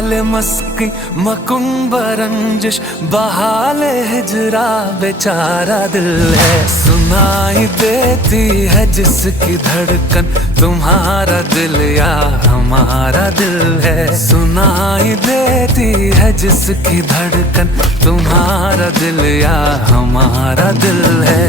हाल मस्की मकुम्ब रंजिश बहाल हिजरा बेचारा दिल है। सुनाई देती है जिसकी धड़कन तुम्हारा दिल या हमारा दिल है। सुनाई देती है जिसकी धड़कन तुम्हारा दिल या हमारा दिल है।